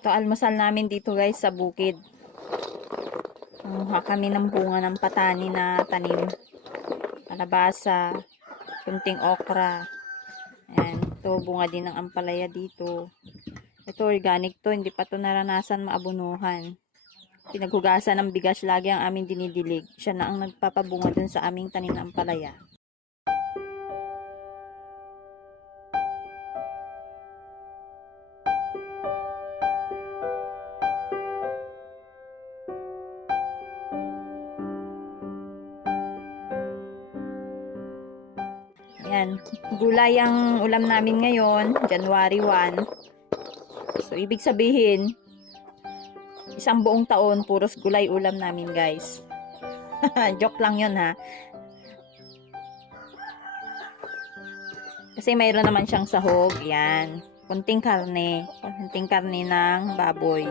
Ito almusal namin dito guys sa bukid. Kumuha kami ng bunga ng patani na tanim. Kalabasa, kunting okra. Ayan, ito bunga din ng ampalaya dito. Ito organic to, hindi pa to naranasan maabunuhan. Pinaghugasan ng bigas lagi ang aming dinidilig. Siya na ang nagpapabunga dun sa aming tanim ng ampalaya. Ayan, gulay ang ulam namin ngayon, January 1. So, ibig sabihin, isang buong taon, puros gulay ulam namin guys. Joke lang yun ha. Kasi mayroon naman siyang sahog, yan. Kunting karne ng baboy.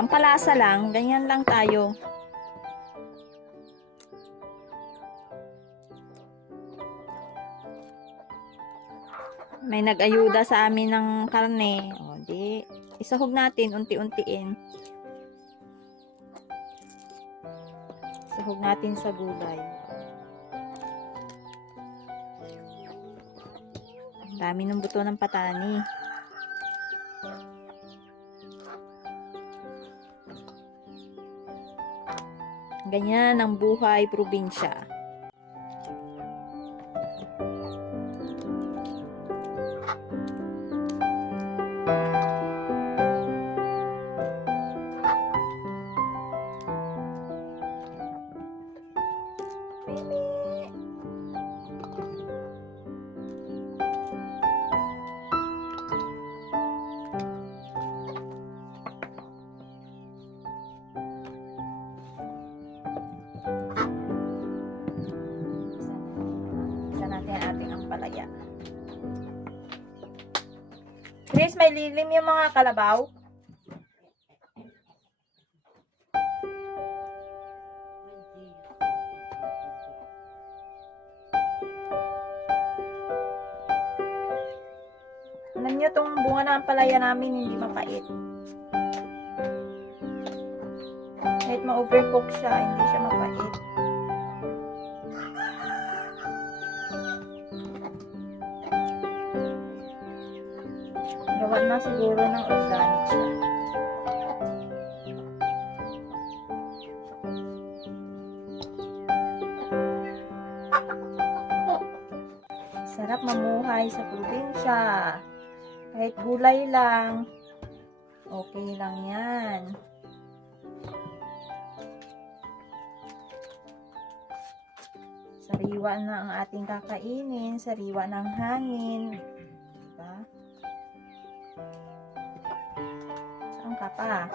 Ang palasa lang, ganyan lang tayo. May nag-ayuda sa amin ng karne. O, di, isahog natin, unti-untiin. Sahog natin sa gulay. Ang dami ng buto ng patani. Ganyan ang buhay probinsya. Isa natin ang ating ampalaya. Chris, may lilim yung mga kalabaw. Alam nyo, itong bunga ng ampalaya namin hindi mapait. Kahit ma-overcook siya, hindi siya mapait. Gawa na siguro ng organic siya. Sarap mamuhay sa probinsya. Kahit gulay lang, okay lang yan. Sariwa na ang ating kakainin, sariwa ng hangin. Diba? Saan ka pa?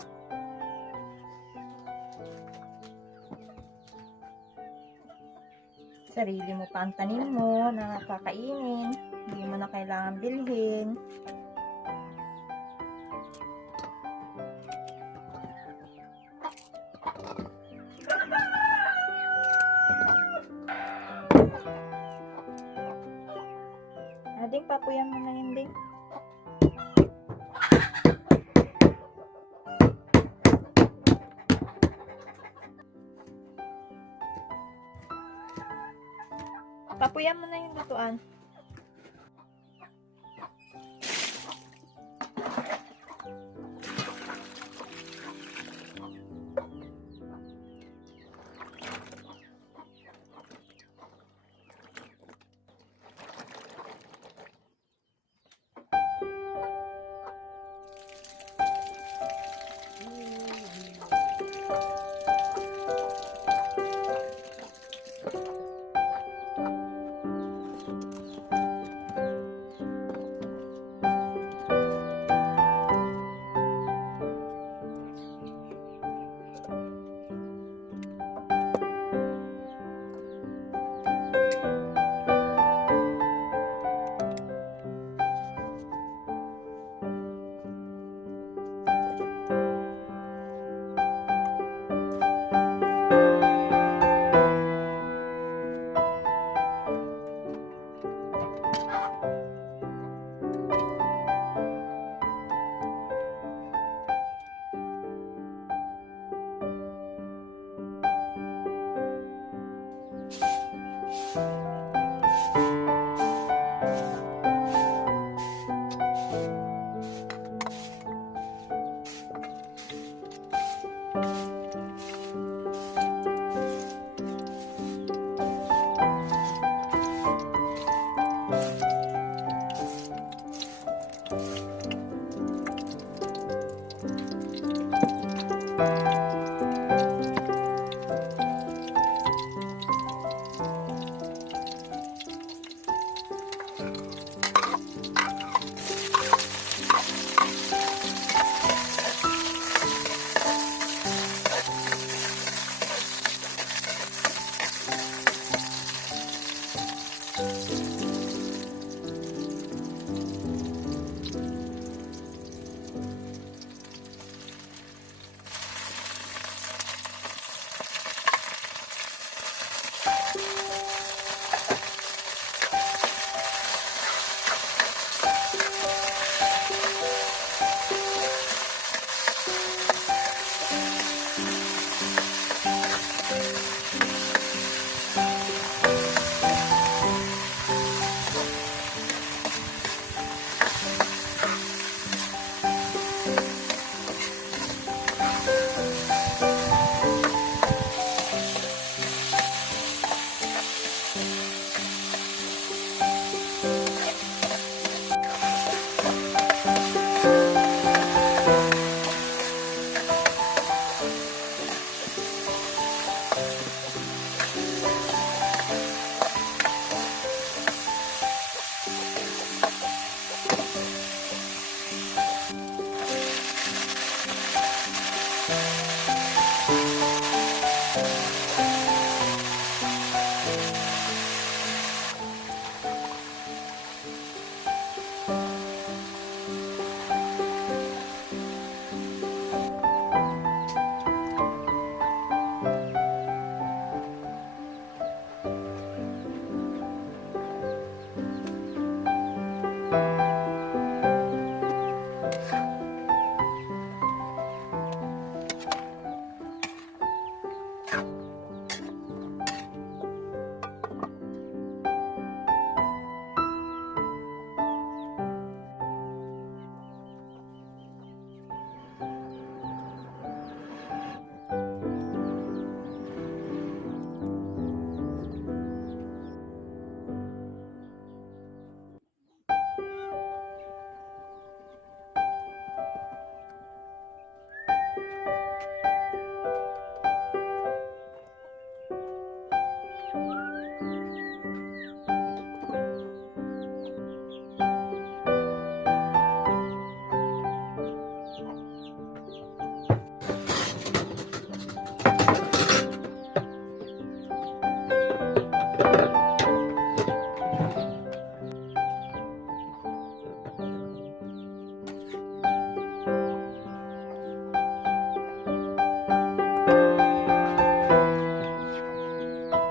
Sarili mo pa ang tanim mo na kakainin. Hindi mo na kailangan bilhin. Ding, papuyan mo na yun, Ding. Papuyan mo na yung lutuan.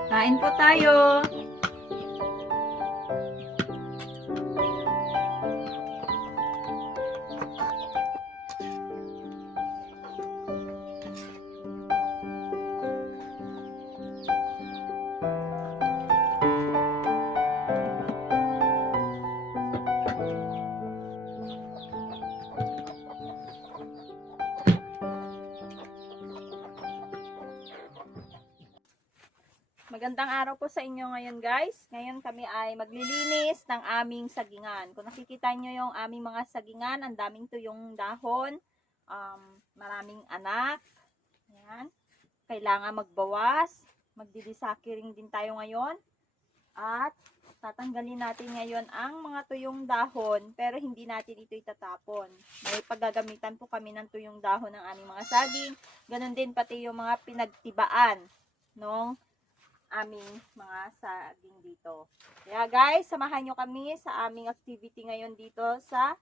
Kain po tayo. Magandang araw po sa inyo ngayon guys. Ngayon kami ay maglilinis ng aming sagingan. Kung nakikita nyo yung aming mga sagingan, ang daming tuyong dahon, maraming anak. Ayan. Kailangan magbawas. Magdidisaki ring din tayo ngayon. At tatanggalin natin ngayon ang mga tuyong dahon, pero hindi natin ito itatapon. May paggagamitan po kami ng tuyong dahon ng aming mga saging. Ganon din pati yung mga pinagtibaan nung aming mga saging dito. Kaya guys, samahan nyo kami sa aming activity ngayon dito sa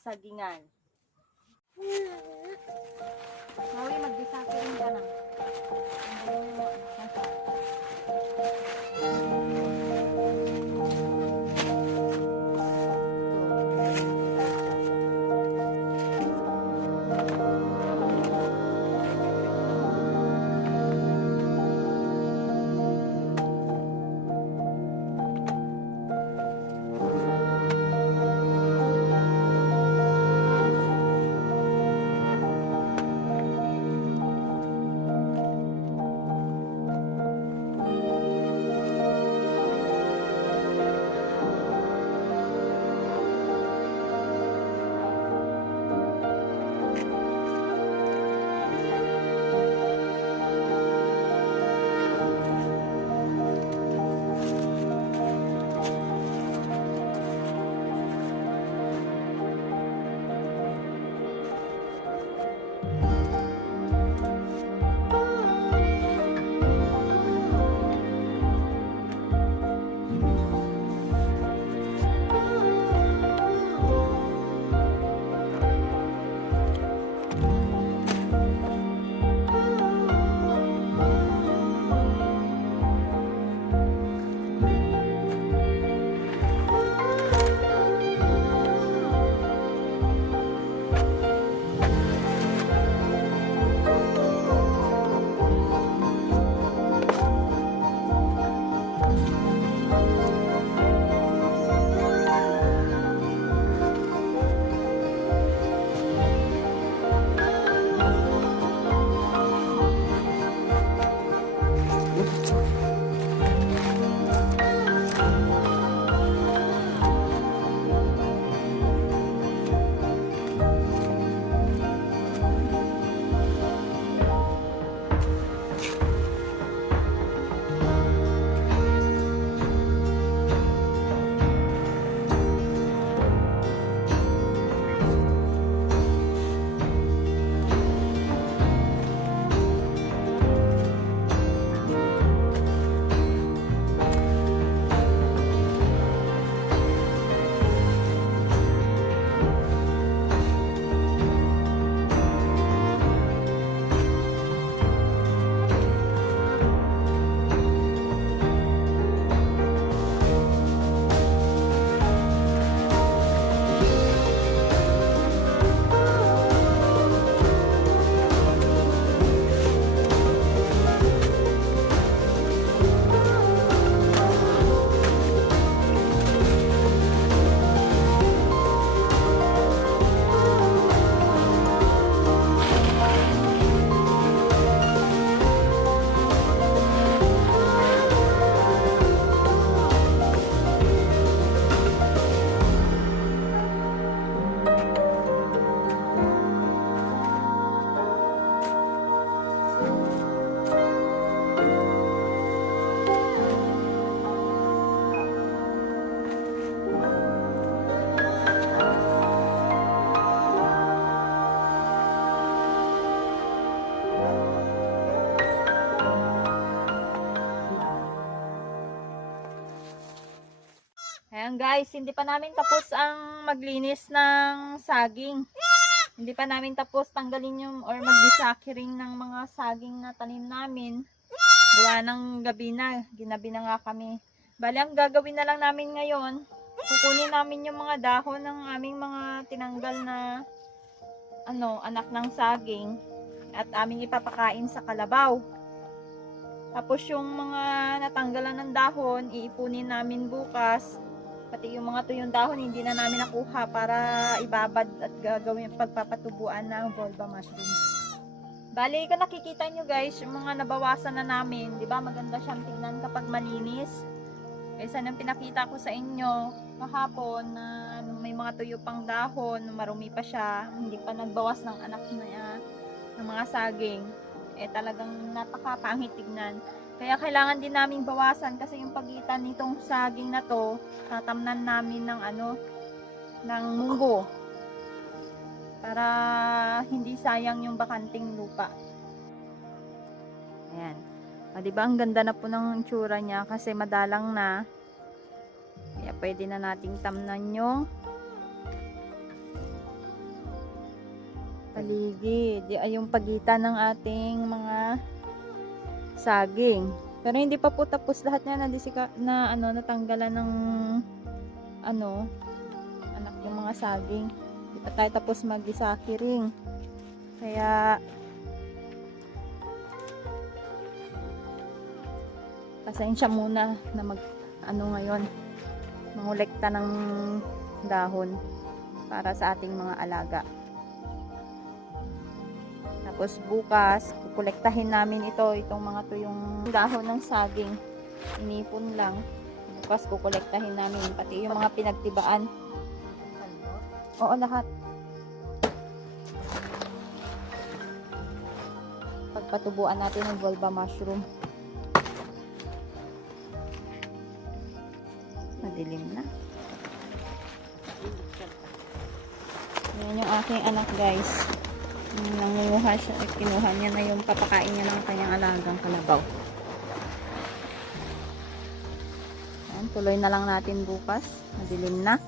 sagingan. Maui, mag-disaki rin ka na. guys, hindi pa namin tapos ang maglinis ng saging. Hindi pa namin tapos tanggalin yung or mag-desuckering ng mga saging na tanim namin. Buwan ng gabi na, ginabi na nga kami. Bali, ang gagawin na lang namin ngayon, kukunin namin yung mga dahon ng aming mga tinanggal na anak ng saging at aming ipapakain sa kalabaw. Tapos yung mga natanggalan ng dahon, iipunin namin bukas. Pati yung mga tuyong dahon, hindi na namin nakuha para ibabad at gagawin pagpapatubuan ng volva mushroom. Bali, kung nakikita nyo guys, yung mga nabawasan na namin, di ba maganda siyang tingnan kapag malinis. Kaysa nang pinakita ko sa inyo kahapon na may mga tuyo pang dahon, marumi pa siya, hindi pa nagbawas ng anak na ng mga saging. Talagang napakapangit tignan. Kaya kailangan din naming bawasan kasi yung pagitan nitong saging na to, tatamnan namin ng ng munggo. Para hindi sayang yung bakanting lupa. Ayan. Diba ang ganda na po ng itsura niya kasi madalang na. Kaya pwede na nating tamnan yung paligid. Ay yung pagitan ng ating mga saging. Pero hindi pa po tapos lahat niya natanggalan ng anak yung mga saging. Hindi pa tayo tapos mag-desuckering. Kaya pasensya muna na ngayon mangolekta ng dahon para sa ating mga alaga. Tapos bukas, kukolektahin namin itong mga tuyong dahon ng saging. Inipon lang. Bukas kukolektahin namin, pati yung mga pinagtibaan. Oo, lahat. Pagpatubuan natin ng volva mushroom. Madilim na. Yan yung aking anak guys. Nangunguha siya, kinuha niya na yung papakain niya ng kanyang alagang kalabaw. Ayan, tuloy na lang natin bukas. Madilim na.